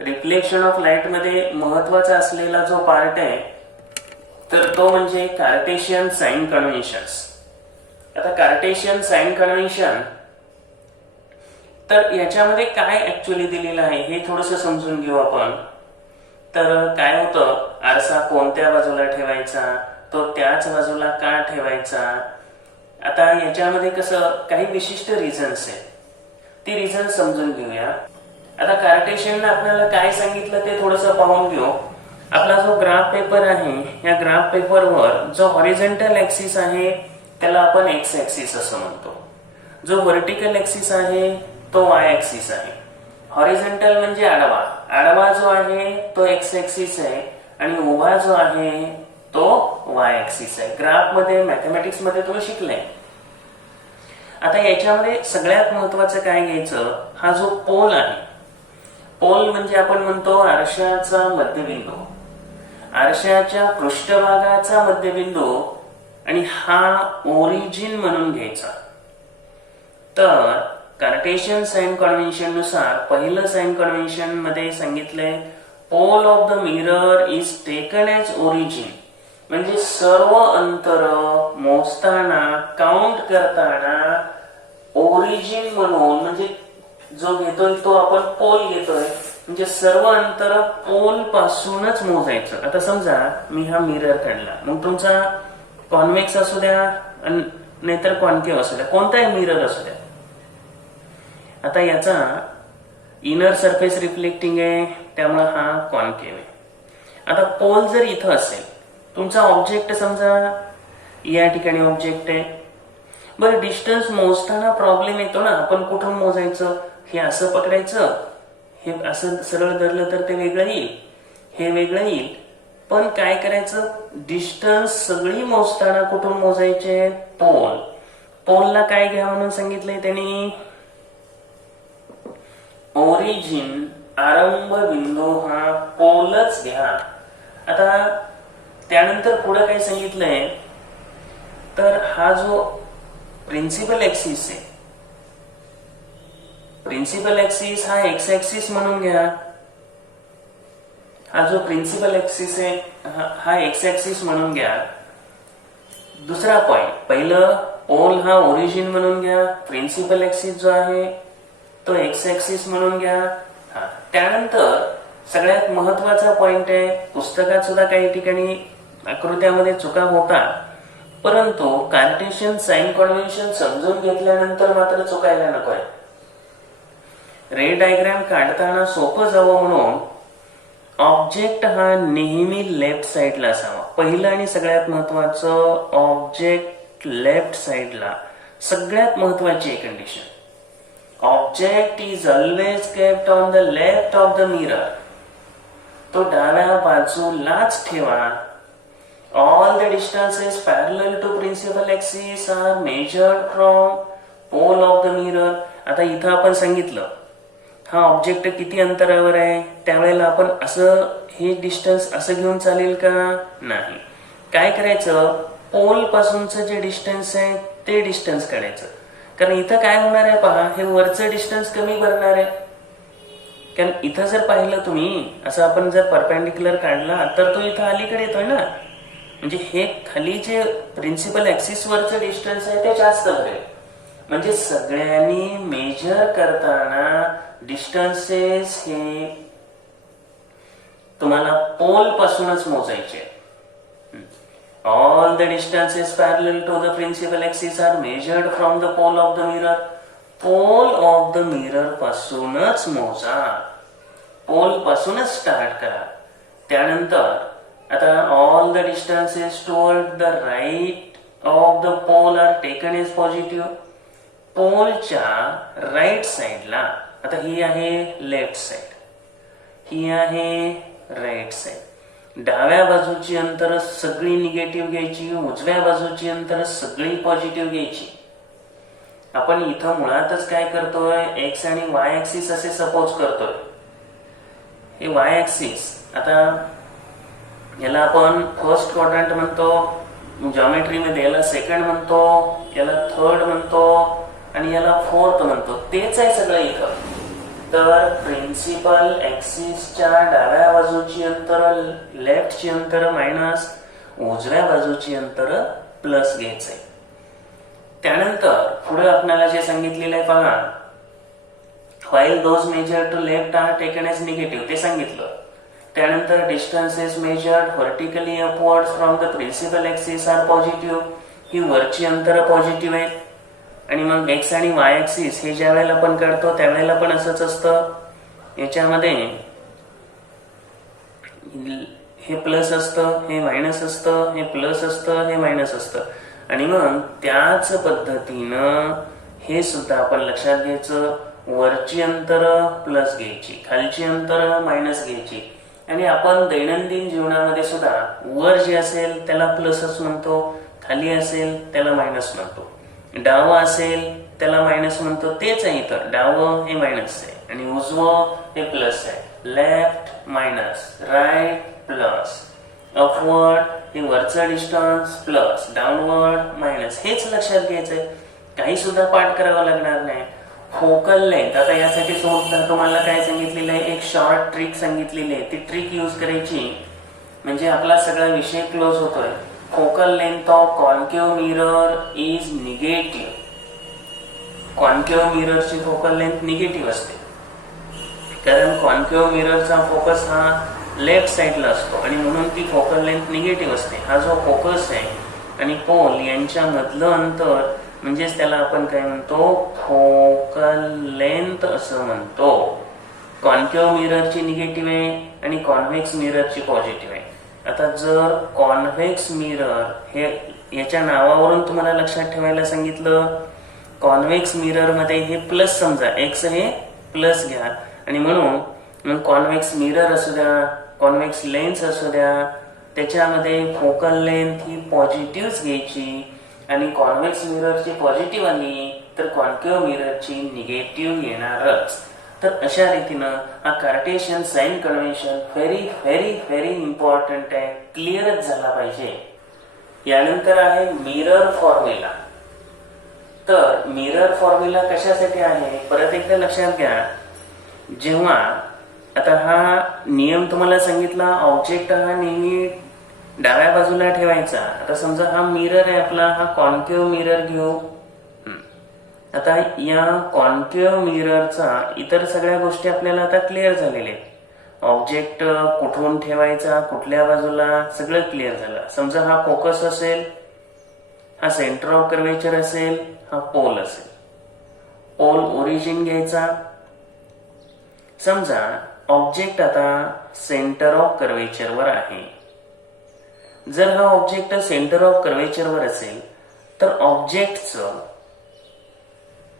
Reflection of light मध्ये महत्वाचा असलेला जो पार्ट आहे तर तो म्हणजे कार्टेशियन साइन कन्व्हेन्शन्स. आता कार्टेशियन साइन कन्व्हेन्शन तर याच्यामध्ये काय ऍक्च्युअली दिलेलं आहे हे थोडंसं समजून घेऊ आपण. तर काय होतं, आरसा कोणत्या बाजूला ठेवायचा, तो त्याच बाजूला का ठेवायचा. आता याच्यामध्ये कसं काही विशिष्ट रिझन्स आहेत, ती रिझन समजून घेऊया. आता कार्टेशियनने आपल्याला काय सांगितलं ते थोडंसं पाहून घेऊ. आपला जो ग्राफ पेपर आहे या ग्राफ पेपरवर जो हॉरिझॉन्टल ऍक्सिस आहे त्याला आपण एक्स ऍक्सिस असं म्हणतो. जो व्हर्टिकल ऍक्सिस आहे तो वाय ऍक्सिस आहे. हॉरिझॉन्टल म्हणजे आडवा, आडवा जो आहे तो एक्स ऍक्सिस आहे आणि उभा जो आहे तो वाय ऍक्सिस आहे. ग्राफ मध्ये मॅथमॅटिक्स मध्ये तुम्ही शिकले. आता याच्यामध्ये सगळ्यात महत्वाचं काय घ्यायचं, हा जो पोल आहे, पोल म्हणजे आपण म्हणतो आरशाचा मध्यबिंदू, आरशाच्या पृष्ठभागाचा मध्यबिंदू आणि हा ओरिजिन म्हणून घ्यायचा. तर कार्टेशियन साइन कन्व्हेन्शन नुसार पहिलं साइन कन्व्हेन्शन मध्ये सांगितलंय pole of the mirror is taken as origin. म्हणजे सर्व अंतर मोजताना काउंट करताना ओरिजिन म्हणून म्हणजे जो घेतोय तो आपण पोल घेतोय, म्हणजे सर्व अंतर पोल पासूनच मोजायचं. आता समजा मी हा मिरर काढला, मग तुमचा कॉन्व्हेक्स असू द्या नाहीतर कॉन्केव्ह असू द्या, कोणताही मिरर असू द्या. आता याचा इनर सरफेस रिफ्लेक्टिंग आहे त्यामुळे हा कॉन्केव्ह आहे. आता पोल जर इथं असेल, तुमचा ऑब्जेक्ट समजा या ठिकाणी ऑब्जेक्ट आहे, बरं डिस्टन्स मोजताना प्रॉब्लेम येतो ना, आपण कुठून मोजायचं, हे असं पकडायचं, हे असं सरळ धरलं तर ते वेगळं येईल, हे वेगळं येईल. पण काय करायचं, डिस्टन्स सगळी मोजताना कुठून मोजायचे, पोल. पोलला काय घ्या म्हणून सांगितलंय त्यांनी, ओरिजिन आरंभ बिंदू हा पोलच घ्या. आता त्यानंतर पुढे काय सांगितलंय, तर हा जो प्रिन्सिपल ऍक्सिस आहे, प्रिन्सिपल ऍक्सिस हा एक्स ऍक्सिस म्हणून घ्या. हा जो प्रिन्सिपल ऍक्सिस आहे हा एक्स ऍक्सिस म्हणून घ्या. दुसरा पॉइंट, पहिलं पोल हा ओरिजिन म्हणून घ्या, प्रिन्सिपल ऍक्सिस जो आहे तो एक्स ऍक्सिस म्हणून घ्या. त्यानंतर सगळ्यात महत्वाचा पॉइंट आहे, पुस्तकात सुद्धा काही ठिकाणी आकृत्यामध्ये चुका होतात, परंतु कार्टेशियन साइन कन्व्हेन्शन समजून घेतल्यानंतर मात्र चुकायला नको आहे. रे डायग्राम काढताना सोपं जावं म्हणून ऑब्जेक्ट हा नेहमी लेफ्ट साइडला असावा. पहिलं आणि सगळ्यात महत्वाचं, ऑब्जेक्ट लेफ्ट साइडला. सगळ्यात महत्वाची condition, object is always kept on the left of the mirror. तो डाव्या बाजूलाच ठेवा. All the distances parallel to principal axis are measured from pole of the mirror. आता इथं आपण सांगितलं हा ऑब्जेक्ट किती अंतरावर आहे, त्यावेळेला आपण असं हे डिस्टन्स असं घेऊन चालेल का, नाही. काय करायचं, पोल पासूनचं जे डिस्टन्स आहे ते डिस्टन्स काढायचं. कारण इथं काय होणार आहे पहा, हे वरचं डिस्टन्स कमी भरणार आहे. कारण इथं जर पाहिलं तुम्ही, असं आपण जर परपेंडिक्युलर काढला तर तो इथं अलीकडे येतोय ना, म्हणजे हे खाली जे प्रिन्सिपल ऍक्सिस वरचं डिस्टन्स आहे ते जास्त भरेल. म्हणजे सगळ्यांनी मेजर करताना डिस्टन्सेस हे तुम्हाला पोल पासूनच मोजायचे. All the distances parallel to the principal axis are measured from the pole of the mirror. Pole of the mirror पासूनच मोजा, पोल पासूनच स्टार्ट करा. त्यानंतर आता all the distances toward the right of the pole are taken as positive. पोलच्या right साइडला, आता ही आहे लेफ्ट साइड, ही आहे राईट साइड. डाव्या बाजूची अंतर सगळी निगेटिव्ह घ्यायची, उजव्या बाजूची अंतर सगळी पॉझिटिव्ह घ्यायची. आपण इथं मुळातच काय करतोय, एक्स आणि वाय ऍक्सिस असे सपोज करतोय. हे वाय ऍक्सिस, आता याला आपण फर्स्ट क्वाड्रंट म्हणतो, जॉमेट्री मध्ये याला सेकंड म्हणतो, याला थर्ड म्हणतो आणि याला फोर्थ म्हणतो. तेच आहे सगळं इथं. तर प्रिन्सिपल ऍक्सिसच्या डाव्या बाजूची अंतर लेफ्टची अंतर मायनस, उजव्या बाजूची अंतर प्लस घ्यायचंय. त्यानंतर पुढे आपल्याला जे सांगितलेलं आहे पहा, while those measured to left are taken as negative ते सांगितलं. त्यानंतर distance is measured vertically upwards from the principal axis are positive, ही वरची अंतर पॉझिटिव्ह आहे. आणि मग एक्स आणि वाय ऍक्सिस हे ज्या वेळेला आपण काढतो त्यावेळेला पण असंच असतं. याच्यामध्ये हे प्लस असतं, हे मायनस असतं, हे प्लस असतं, हे मायनस असतं. आणि मग त्याच पद्धतीनं हे सुद्धा आपण लक्षात घ्यायचं, वरची अंतर प्लस घ्यायची, खालची अंतर मायनस घ्यायची. आणि आपण दैनंदिन जीवनामध्ये सुद्धा वर जे असेल त्याला प्लसच म्हणतो, खाली असेल त्याला मायनस म्हणतो, डावं असेल त्याला मायनस म्हणतो. तेच आहे इथं, डावं हे मायनस आहे आणि उजवं हे प्लस आहे. Left minus, right plus, upward हे वरचं डिस्टन्स प्लस, डाऊनवर्ड मायनस. हेच लक्षात घ्यायचंय, काही सुद्धा पाठ करावा लागणार नाही. फोकल लेंथ, आता यासाठी तुम्हाला काय सांगितलेलं आहे, एक शॉर्ट ट्रिक सांगितलेली आहे. ती ट्रिक यूज करायची म्हणजे आपला सगळा विषय क्लोज होतोय. Focal length of concave mirror is negative. Concave मिररची फोकल लेंथ निगेटिव्ह असते, कारण कॉन्केव्ह मिररचा फोकस हा लेफ्ट साइडला असतो आणि म्हणून ती फोकल लेंथ निगेटिव्ह असते. हा जो फोकस आहे आणि पोल यांच्या मधलं अंतर म्हणजेच त्याला आपण काय म्हणतो, फोकल लेंथ असं म्हणतो. कॉन्केव्ह मिररची निगेटिव्ह आहे आणि कॉन्व्हेक्स मिररची पॉझिटिव्ह आहे. आता जर कॉन्व्हेक्स मिरर हे याच्या नावावरून तुम्हाला लक्षात ठेवायला सांगितलं, कॉन्व्हेक्स मिरर मध्ये हे प्लस समजा, एक्स हे प्लस घ्या आणि म्हणून कॉन्व्हेक्स मिरर असू द्या, कॉन्व्हेक्स लेन्स असू द्या, त्याच्यामध्ये फोकल लेंथ ही पॉझिटिव्ह घ्यायची. आणि कॉन्व्हेक्स मिररची पॉझिटिव्ह आली तर कॉन्केव्ह मिररची निगेटिव्ह येणारच. तर अशा रीतीनं हा Cartesian sign convention very very very important आहे, क्लिअरच झाला पाहिजे. यानंतर आहे मिरर फॉर्म्युला. तर मिरर फॉर्म्युला कशासाठी आहे परत एकदा लक्षात घ्या. जेव्हा आता हा नियम तुम्हाला सांगितला, ऑब्जेक्ट हा नेहमी डाव्या बाजूला ठेवायचा. आता समजा हा मिरर आहे आपला, हा कॉन्केव्ह मिरर घेऊ. आता या कॉन्केव्ह मिररचा इतर सगळ्या गोष्टी आपल्याला आता क्लिअर झालेल्या आहेत. ऑब्जेक्ट कुठून ठेवायचा, कुठल्या बाजूला, सगळं क्लिअर झालं. समजा हा फोकस असेल, हा सेंटर ऑफ कर्वेचर असेल, हा पोल असेल. पोल ओरिजिन घ्यायचा. समजा ऑब्जेक्ट आता सेंटर ऑफ कर्वेचर वर आहे. जर हा ऑब्जेक्ट सेंटर ऑफ कर्वेचर वर असेल तर ऑब्जेक्टचं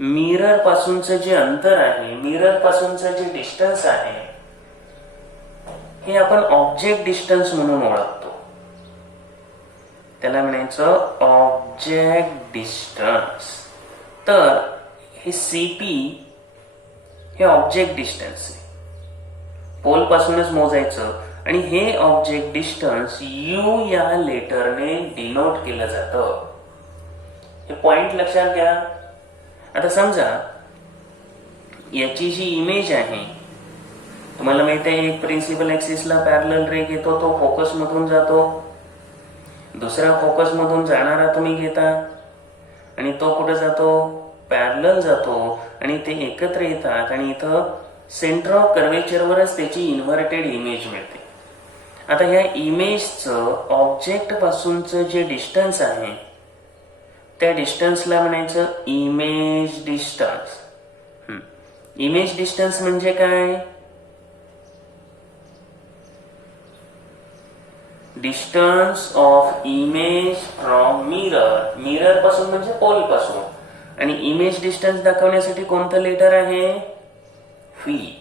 मिरर पासूनचं जे अंतर आहे, मिरर पासूनचं जे डिस्टन्स आहे, हे आपण ऑब्जेक्ट डिस्टन्स म्हणून ओळखतो. त्याला म्हणायचं ऑब्जेक्ट डिस्टन्स. तर हे सीपी हे ऑब्जेक्ट डिस्टन्स आहे, पोल पासूनच मोजायचं. आणि हे ऑब्जेक्ट डिस्टन्स यू या लेटरने डिनोट केलं जातं. हे पॉइंट लक्षात घ्या. आता समजा याची जी इमेज आहे, तुम्हाला माहिती आहे एक प्रिन्सिपल ऍक्सिसला पॅरलल रे घेतो, तो फोकस मधून जातो. दुसऱ्या फोकस मधून जाणारा तुम्ही घेता आणि तो कुठे जातो, पॅरलल जातो आणि ते एकत्र येतात आणि इथं सेंटर ऑफ कर्वेचर वरच त्याची इन्व्हर्टेड इमेज मिळते. आता ह्या इमेजचं ऑब्जेक्ट पासूनचं जे डिस्टन्स आहे त्या डिस्टन्सला म्हणायचं इमेज डिस्टन्स. इमेज डिस्टन्स म्हणजे काय, distance of image from mirror. Mirror पासून म्हणजे पोल पासून. आणि इमेज डिस्टन्स दाखवण्यासाठी कोणतं लेटर आहे, व्ही.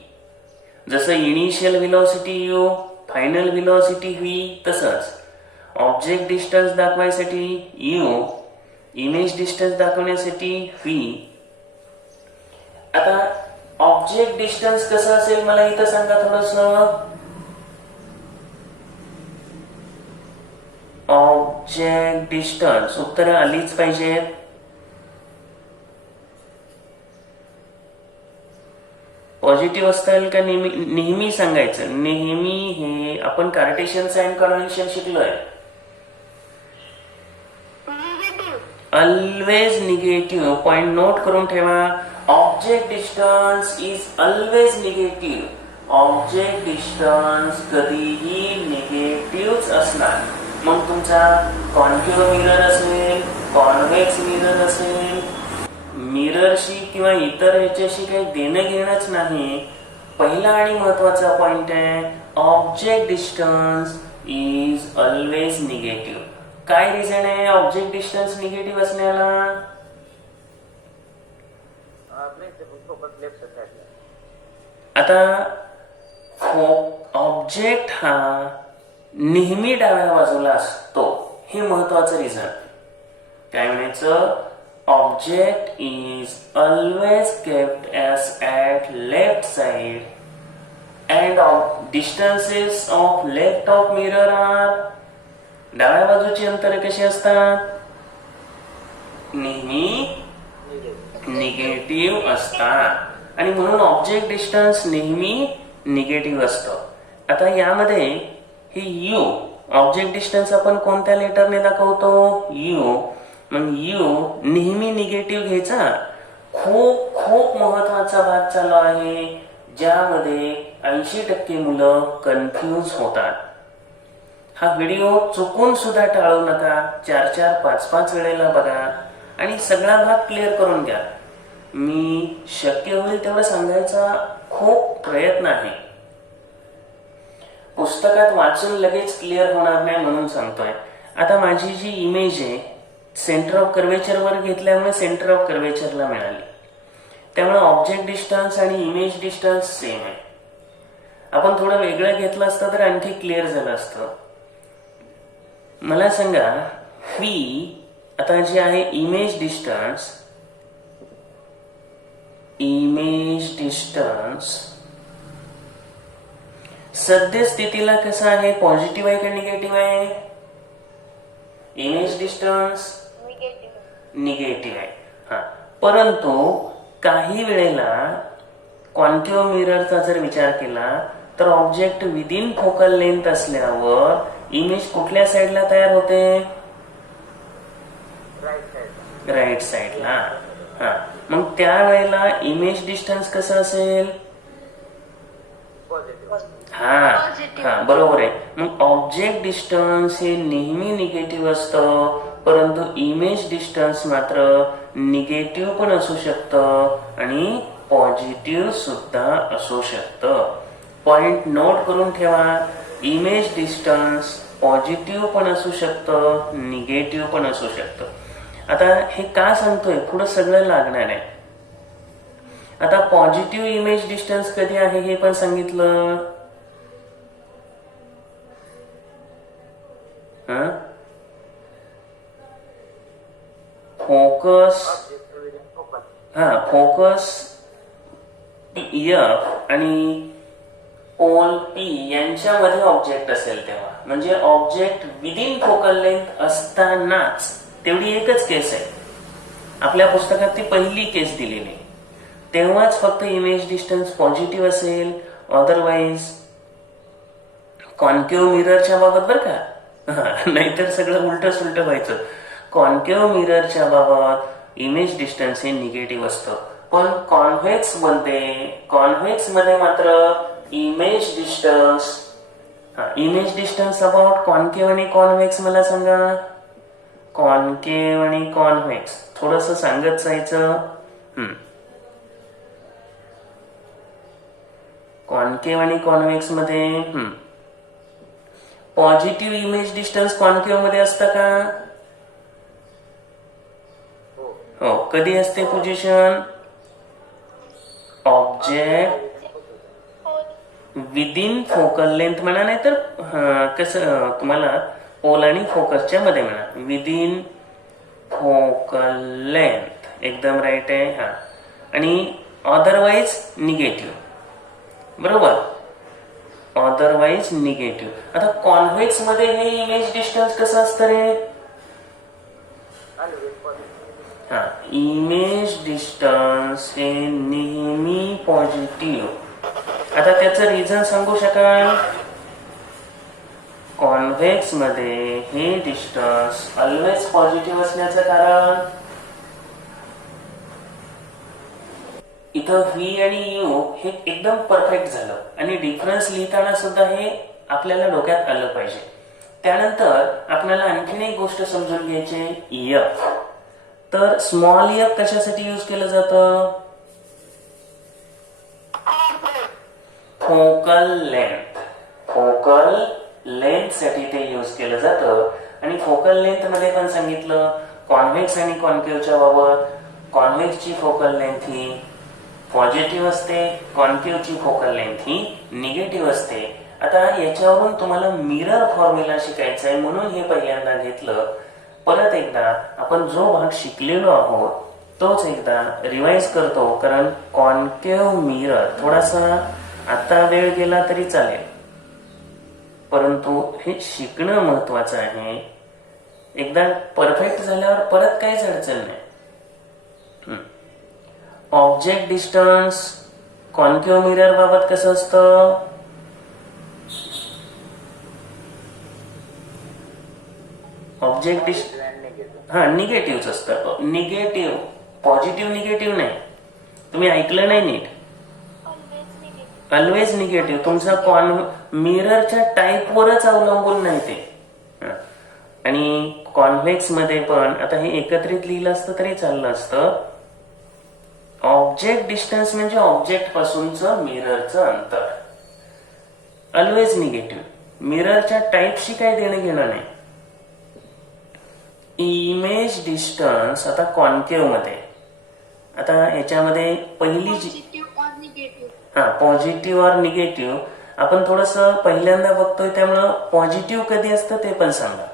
जसं initial velocity U, final velocity V, तसंच ऑब्जेक्ट डिस्टन्स दाखवायसाठी यू, इमेज डिस्टन्स दाखवण्यासाठी व्ही. आता ऑब्जेक्ट डिस्टन्स कसं असेल मला इथं सांगा थोडस. ऑब्जेक्ट डिस्टन्स उत्तर आलीच पाहिजेत. पॉझिटिव्ह असतील का नेहमी नेहमी सांगायचं. नेहमी हे आपण कार्टेशियन साइन कन्व्हेन्शन शिकलोय. Always negative. पॉइंट नोट करून ठेवा. Object distance is always negative. Object distance कधीही निगेटिव्ह असणार. मग तुमचा कॉन्केव्ह मिरर असेल, कॉन्व्हेक्स मिरर असेल, मिररशी किंवा इतर ह्याच्याशी काही देणं घेणंच नाही. पहिला आणि महत्वाचा पॉइंट आहे object distance is always negative. काय रिझन आहे ऑब्जेक्ट डिस्टन्स निगेटिव्ह असण्याला? आता ऑब्जेक्ट हा नेहमी डाव्या बाजूला असतो, हे महत्वाचं रिझन. काय म्हणायचं? Object is always kept as at left side and distances of left of mirror are. डाव्या बाजूची अंतर कशी असतात? नेहमी निगेटिव्ह असतात आणि म्हणून ऑब्जेक्ट डिस्टन्स नेहमी निगेटिव्ह असतं. आता यामध्ये हे यू ऑब्जेक्ट डिस्टन्स आपण कोणत्या लेटरने दाखवतो? यू. मग यू नेहमी निगेटिव्ह घ्यायचा. खूप खूप महत्वाचा भाग चालू आहे ज्यामध्ये 80% मुलं कन्फ्यूज होतात. हा व्हिडिओ चुकून सुद्धा टाळू नका. 4-4, 5-5 वेळेला बघा आणि सगळा भाग क्लिअर करून घ्या. मी शक्य होईल तेवढं सांगायचा खूप प्रयत्न आहे. पुस्तकात वाचून लगेच क्लिअर होणार नाही म्हणून सांगतोय. आता माझी जी इमेज आहे सेंटर ऑफ कर्वेचर वर घेतल्यामुळे सेंटर ऑफ कर्वेचरला मिळाली. त्यामुळे ऑब्जेक्ट डिस्टन्स आणि इमेज डिस्टन्स सेम आहे. आपण थोडं वेगळं घेतलं असतं तर आणखी क्लिअर झालं असतं. मला सांगा व्ही आता जे आहे इमेज डिस्टन्स सद्य स्थितीला कसं आहे? पॉझिटिव्ह आहे का निगेटिव्ह आहे? इमेज डिस्टन्स निगेटिव्ह आहे. हा, परंतु काही वेळेला कॉन्केव्ह मिररचा जर विचार केला तर ऑब्जेक्ट विदिन फोकल लेंथ असल्यावर इमेज कुठल्या साईडला तयार होते? राईट साईडला. हा, मग त्यावेळेला इमेज डिस्टन्स कसं असेल? हा बरोबर आहे. मग ऑब्जेक्ट डिस्टन्स हे नेहमी निगेटिव्ह असतं, परंतु इमेज डिस्टन्स मात्र निगेटिव्ह पण असू शकतं आणि पॉझिटिव्ह सुद्धा असू शकतं. पॉइंट नोट करून ठेवा. इमेज डिस्टन्स पॉझिटिव्ह पण असू शकतं, निगेटिव्ह पण असू शकतं. आता हे का सांगतोय? पुढे सगळं लागणार आहे. आता पॉझिटिव्ह इमेज डिस्टन्स कधी आहे हे पण सांगितलं. फोकस एफ आणि पोल पी यांच्यामध्ये ऑब्जेक्ट असेल तेव्हा, म्हणजे ऑब्जेक्ट विदिन फोकल लेंथ असतानाच. तेवढी एकच केस आहे आपल्या पुस्तकात, ती पहिली केस दिलेली. तेव्हाच फक्त इमेज डिस्टन्स पॉझिटिव्ह असेल. अदरवाईज कॉन्केव्ह मिररच्या बाबत बरं का, नाहीतर सगळं उलट सुलट व्हायचं. कॉन्केव्ह मिररच्या बाबत इमेज डिस्टन्स हे निगेटिव्ह असतं, पण कॉन्व्हेक्स मध्ये मात्र इमेज डिस्टन्स अबाउट कॉन्केव्ह आणि कॉन्व्हेक्स. मला सांगा कॉन्केव्ह आणि कॉन्व्हेक्स थोडस सांगत जायचं. कॉन्केव्ह आणि कॉन्व्हेक्स मध्ये पॉझिटिव्ह इमेज डिस्टन्स कॉन्केव्ह मध्ये असतं का? हो. कधी असते position? Object within focal length म्हणा, नाही तर कसं तुम्हाला पोल आणि फोकसच्या मध्ये म्हणा. विदिन फोकल लेंथ एकदम राईट आहे. हा, आणि अदरवाईज निगेटिव्ह. बरोबर, अदरवाईज निगेटिव्ह. आता कॉन्व्हेक्स मध्ये हे इमेज डिस्टन्स कसं असतं रे? हा, इमेज डिस्टन्स हे नेहमी पॉझिटिव्ह. आता त्याचं रिझन सांगू शकाल? कॉन्व्हेक्स मध्ये हे डिस्टन्स ऑलवेज पॉझिटिव्ह असण्याचं कारण इथं व्ही आणि यू हे एकदम परफेक्ट झालं आणि डिफरन्स लिहिताना सुद्धा हे आपल्याला डोक्यात आलं पाहिजे. त्यानंतर आपल्याला आणखीन एक गोष्ट समजून घ्यायची, एफ. तर स्मॉल एफ कशासाठी यूज केलं जातं? Focal length. फोकल लेंथ साठी ते यूज केलं जातं. आणि फोकल लेंथ मध्ये पण सांगितलं कॉन्व्हेक्स आणि कॉन्केव्हच्या बाबत. कॉन्व्हेक्सची फोकल लेंथ ही पॉझिटिव्ह असते, कॉन्केव्हची फोकल लेंथ ही निगेटिव्ह असते. आता याच्यावरून तुम्हाला मिरर फॉर्म्युला शिकायचा आहे म्हणून हे पहिल्यांदा घेतलं. परत एकदा आपण जो भाग शिकलेलो आहोत तोच एकदा रिवाइज करतो, कारण कॉन्केव्ह मिरर थोडासा आता वेळ गेला तरी चालेल, परंतु हे शिकणं महत्वाचं आहे. एकदा परफेक्ट झाल्यावर परत काहीच अडचण नाही. ऑब्जेक्ट डिस्टन्स कॉन्केव्ह मिरर बाबत कसं असतं? ऑब्जेक्ट डिस्टन्स निगेटिव्ह असतं. निगेटिव्ह, पॉझिटिव्ह निगेटिव्ह नाही. तुम्ही ऐकलं नाही नीट. Always negative. तुमचा मिररच्या टाईपवरच अवलंबून नाही ते. आणि कॉन्व्हेक्स मध्ये पण आता हे एकत्रित लिहिलं असतं तरी चाललं असतं. ऑब्जेक्ट डिस्टन्स म्हणजे ऑब्जेक्ट पासूनचं मिररचं अंतर. Always negative. मिररच्या टाईपशी काय देणं घेणं नाही. इमेज डिस्टन्स आता कॉन्केव्ह मध्ये, आता याच्यामध्ये पहिली जी पॉझिटिव्ह और निगेटिव्ह आपण थोडस पहिल्यांदा बघतोय, त्यामुळं पॉझिटिव्ह कधी असतं ते पण सांगा.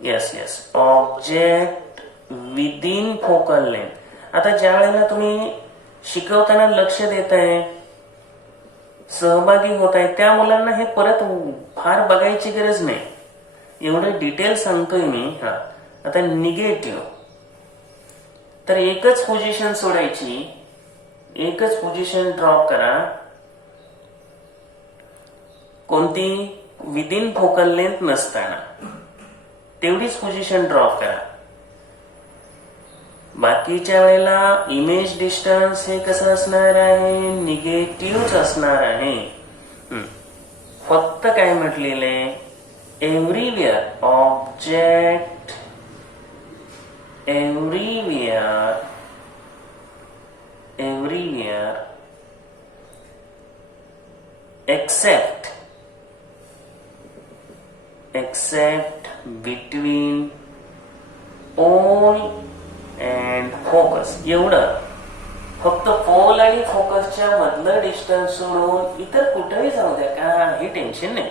Yes yes, object within focal length. आता ज्या वेळेला तुम्ही शिकवताना लक्ष देताय, सहभागी होत आहे, त्या मुलांना हे परत फार बघायची गरज नाही, एवढं डिटेल सांगतोय मी. आता निगेटिव्ह तर एकच पोझिशन सोडायची, एकच पोझिशन ड्रॉप करा. कोणती? विदिन फोकल लेंथ नसताना तेवढीच पोझिशन ड्रॉप करा. बाकीच्या वेळेला इमेज डिस्टन्स हे कसं असणार आहे? निगेटिव्हच असणार आहे. फक्त काय म्हटलेलं आहे? Everywhere object, everywhere except between pole and focus. एवढं फक्त पोल आणि फोकसच्या मधलं डिस्टन्स सोडून इतर कुठेही जाऊ द्या, काही टेन्शन नाही.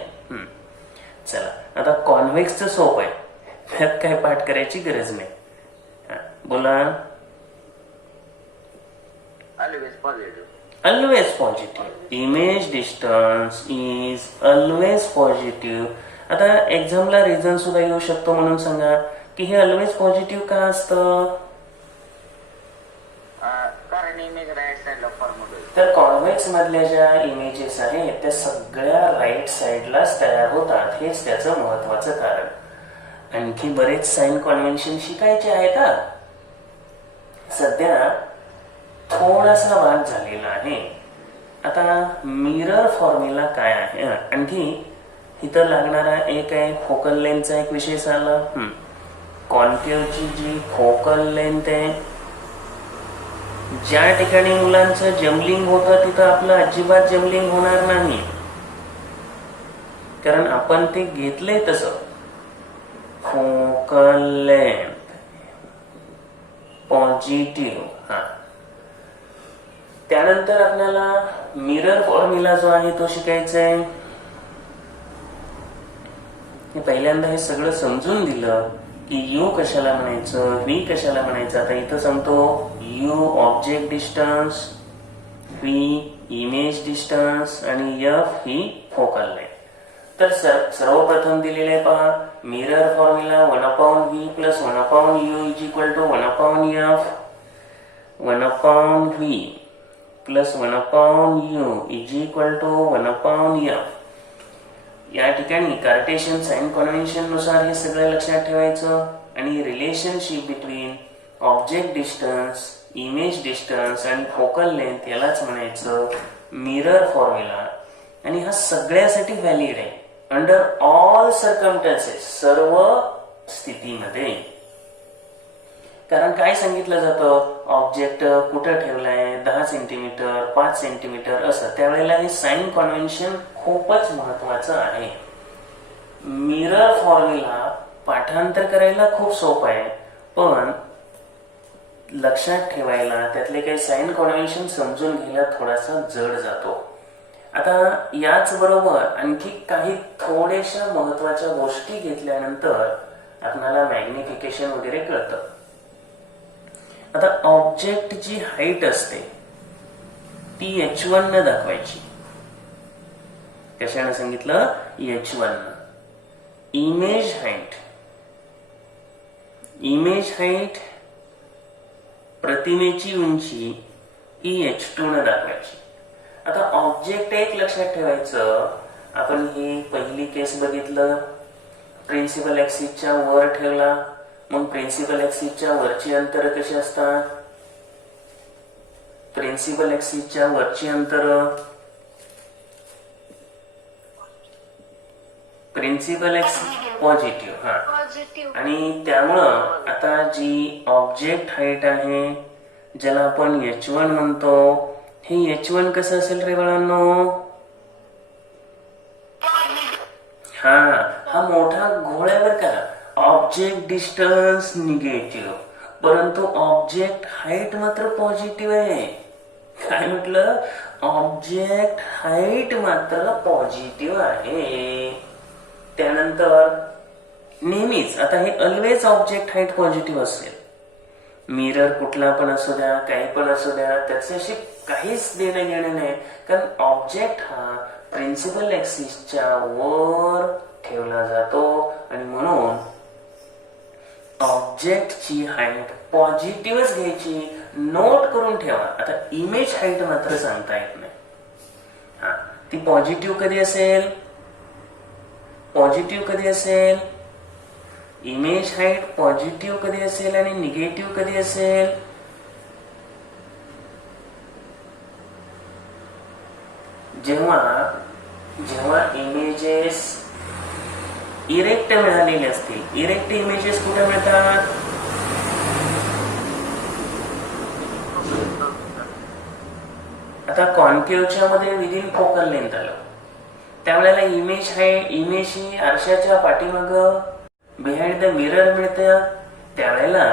चला आता कॉन्व्हेक्सचं सोप आहे, त्यात काय पाठ करायची गरज नाही. बोला. Always positive. Image distance is always positive. आता एक्झामला रिझन सुद्धा येऊ शकतो, म्हणून सांगा की हे ऑलवेज पॉझिटिव्ह का असतं? तर कॉन्व्हेक्स मधल्या ज्या इमेजेस आहेत त्या सगळ्या राईट साइडलाच तयार होतात, हेच त्याचं महत्वाचं कारण. आणखी बरेच साइन कॉन्व्हेन्शन शिकायचे आहेत. सध्या थोडासा भाग झालेला आहे. आता मिरर फॉर्म्युला काय आहे? आणखी इथं लागणारा एक आहे फोकल लेंथचा एक विषय झाला. कॉन्केव्हची जी फोकल लेंथ आहे, ज्या ठिकाणी मुलांचं जमलिंग होतं तिथं आपलं अजिबात जमलिंग होणार नाही, कारण आपण ते घेतलंय तसं. Focal length positive. त्यानंतर आपल्याला मिरर फॉर्म्युला जो आहे तो शिकायचा आहे. पहिल्यांदा हे सगळं समजून दिलं की यू कशाला म्हणायचं, व्ही कशाला म्हणायचं. आता इथं सांगतो u object distance, v image distance आणि एफ ही फोकल लेंथ. तर सर्वप्रथम दिलेले आहे पहा, mirror formula 1/v plus 1/u is equal to 1/f, 1/v plus 1/u is equal to 1/f. या ठिकाणी कार्टेशियन साइन कन्व्हेन्शन नुसार हे सगळं लक्षात ठेवायचं आणि relationship between object distance, image distance आणि फोकल लेंथ यालाच म्हणायचं मिरर फॉर्म्युला. आणि हा सगळ्यासाठी व्हॅलिड आहे अंडर ऑल सर्कमस्टन्सेस, सर्व स्थितीमध्ये. कारण काय सांगितलं जातं, ऑब्जेक्ट कुठं ठेवलाय, 10 सेंटीमीटर, 5 सेंटीमीटर असं, त्यावेळेला हे साइन कन्व्हेन्शन खूपच महत्वाचं आहे. मिरर फॉर्म्युला पाठांतर करायला खूप सोपं आहे, पण लक्षात ठेवायला त्यातले काही साइन कन्व्हेन्शन समजून घ्यायला थोडासा जड जातो. आता याच बरोबर आणखी काही थोड्याशा महत्वाच्या गोष्टी घेतल्यानंतर आपल्याला मॅग्निफिकेशन वगैरे कळतं. आता ऑब्जेक्टची हाईट असते ती h1 न दाखवायची. कशाने सांगितलं, h1 न. इमेज हाईट प्रतिमेची उंची ही h2 न दाखवायची. आता ऑब्जेक्ट एक लक्षात ठेवायचं, आपण ही पहिली केस बघितलं, प्रिन्सिपल ऍक्सिसच्या वर ठेवला, मग प्रिन्सिपल ऍक्सिसच्या वरची अंतर कशी असतात, प्रिन्सिपल ऍक्सिसच्या वरची अंतर प्रिन्सिपल ऍक्सिस पॉझिटिव्ह, आणि त्यामुळं आता जी ऑब्जेक्ट हाईट आहे ज्याला आपण h1 म्हणतो, हे h1 कसं असेल रे बाळांनो, हा मोठा घोळ आहे बरं का. ऑब्जेक्ट डिस्टन्स निगेटिव्ह, परंतु ऑब्जेक्ट हाईट मात्र पॉझिटिव्ह आहे. काय म्हटलं, ऑब्जेक्ट हाईट मात्र पॉझिटिव्ह आहे. त्यानंतर नेहमीच आता हे ऑलवेज ऑब्जेक्ट हाईट पॉझिटिव्ह असेल. मिरर कुठला पण असू द्या, काही पण असू द्या, त्याच्याशी काहीच देणं घेणं नाही, कारण ऑब्जेक्ट हा प्रिन्सिपल ऍक्सिसच्या वर ठेवला जातो आणि म्हणून ऑब्जेक्टची हाईट पॉझिटिव्हच घ्यायची. नोट करून ठेवा. आता इमेज हाईट मात्र सांगता येत नाही. ती पॉझिटिव्ह कधी असेल, इमेज हाईट पॉझिटिव्ह कधी असेल आणि निगेटिव्ह कधी असेल, जेव्हा इमेजेस इरेक्ट मिळालेले असतील. इरेक्ट इमेजेस कुठे मिळतात, आता कॉन्केव्हच्या मध्ये विदिन फोकल लेंथ आलं, त्यावेळेला इमेज ही आरशाच्या पाठीमाग बिहाइंड द मिरर मिळतं. त्यावेळेला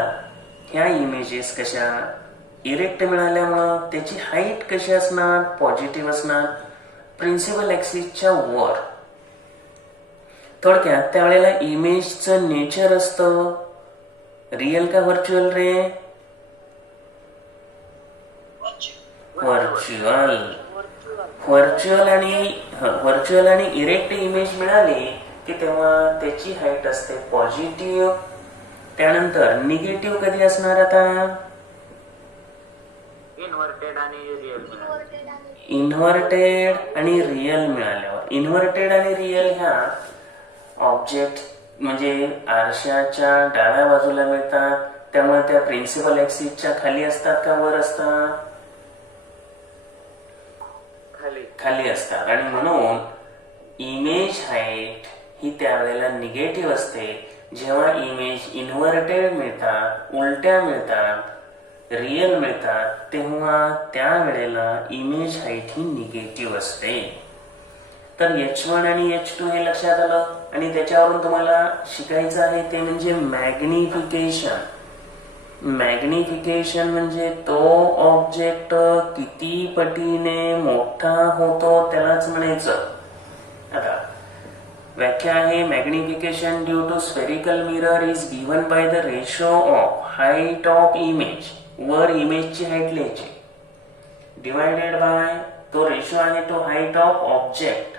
ह्या इमेजेस कशा इरेक्ट मिळाल्यामुळं त्याची हाईट कशी असणार, पॉझिटिव्ह असणार, प्रिन्सिपल ऍक्सिसच्या वर. थोडक्यात त्यावेळेला इमेजचं नेचर असतं रिअल का व्हर्च्युअल रे, व्हर्च्युअल आणि इरेक्ट इमेज मिळाली की तेव्हा त्याची हाईट असते पॉझिटिव्ह. त्यानंतर निगेटिव्ह कधी असणार, आता इन्व्हर्टेड आणि रिअल मिळाल्यावर. इन्व्हर्टेड आणि रिअल ह्या ऑब्जेक्ट म्हणजे आरशाच्या डाव्या बाजूला मिळतात, त्यामुळे त्या प्रिन्सिपल ऍक्सिसच्या खाली असतात का वर असतात, खाली असतात. आणि म्हणून इमेज हाईट ही त्यावेळेला निगेटिव्ह असते. जेव्हा इमेज इन्व्हर्टेड मिळतात, उलट्या मिळतात, रिअल मिळतात, तेव्हा त्यावेळेला इमेज हाईट ही निगेटिव्ह असते. तर h1 आणि h2 हे लक्षात आलं. आणि त्याच्यावरून तुम्हाला शिकायचं आहे ते म्हणजे मॅग्निफिकेशन. मॅग्निफिकेशन म्हणजे तो ऑब्जेक्ट किती पटीने मोठा होतो त्यालाच म्हणायचं. आता व्याख्या आहे, magnification due to spherical mirror is given by the ratio of height of image, वर इमेजची हाईट लिहायची, डिवायडेड बाय तो रेशो आहे तो हाईट ऑफ ऑब्जेक्ट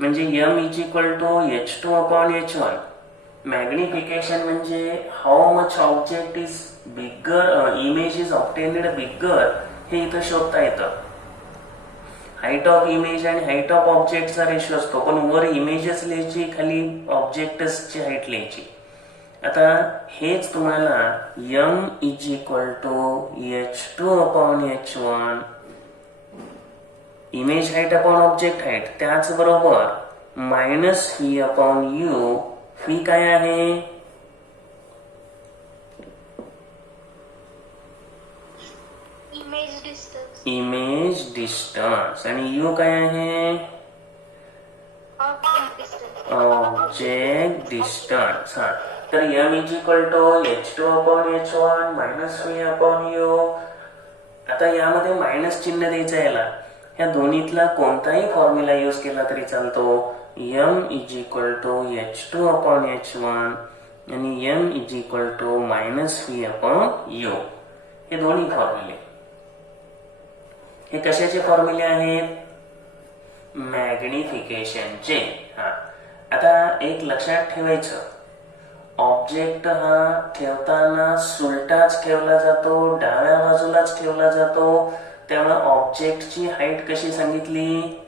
म्हणजे m is equal to h2 upon h1. Magnification म्हणजे how much object is bigger, image is obtained bigger, हे इथं शोधता येतं. हाईट ऑफ इमेज आणि हाईट ऑफ ऑब्जेक्टचा रेशो असतो, पण वर इमेजच लिहायची, खाली ऑब्जेक्टची हाईट लिहायची. आता हेच तुम्हाला m is equal to h2 upon h1, image height upon object height, त्याचबरोबर minus V upon U. V काय आहे? Image distance. आणि यू काय आहे? Object distance. हा, तर m is equal to h2 upon h1 minus V upon U. आता यामध्ये मायनस चिन्ह द्यायचं याला. या दोन्हीतला कोणताही फॉर्म्युला यूज केला तरी चालतो. m is equal to h2 upon h1 आणि m is equal to minus V upon u. हे दोन्ही फॉर्म्युले, हे कशाचे फॉर्म्युले आहेत? मॅग्निफिकेशनचे. हा, आता एक लक्षात ठेवायचं, ऑब्जेक्ट हा ठेवताना सुलटाच ठेवला जातो, डाव्या बाजूलाच ठेवला जातो. त्यामुळे ऑब्जेक्टची हाईट कशी सांगितली?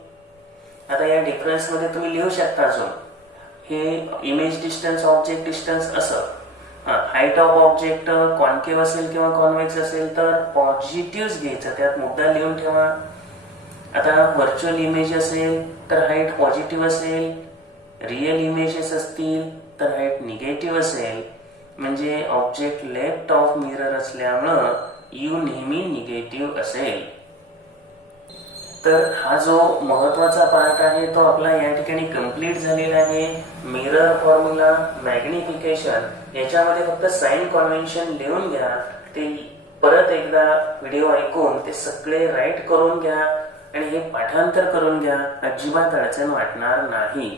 आता या डिफरन्स मध्ये तुम्ही लिहू शकता अजून, हे इमेज डिस्टन्स, ऑब्जेक्ट डिस्टन्स असं. हाईट ऑफ ऑब्जेक्ट कॉन्केव्ह असेल किंवा कॉन्व्हेक्स असेल तर पॉझिटिव्ह घ्यायचं, त्यात मुद्दा लिहून ठेवा. आता व्हर्च्युअल इमेज असेल तर हाईट पॉझिटिव्ह असेल, रिअल इमेजेस असतील तर हाईट निगेटिव्ह असेल. म्हणजे ऑब्जेक्ट लेफ्ट ऑफ मिरर असल्यामुळं यू नेहमी निगेटिव्ह असेल. तर हा जो महत्वाचा पार्ट आहे तो आपला या ठिकाणी कंप्लीट झालेला आहे. मिरर फॉर्म्युला, मॅग्निफिकेशन, याच्यामध्ये फक्त साइन कॉन्व्हेन्शन लिहून घ्या. ते परत एकदा व्हिडिओ ऐकून ते सगळे राईट करून घ्या आणि हे पाठांतर करून घ्या. अजिबात अडचण वाटणार नाही.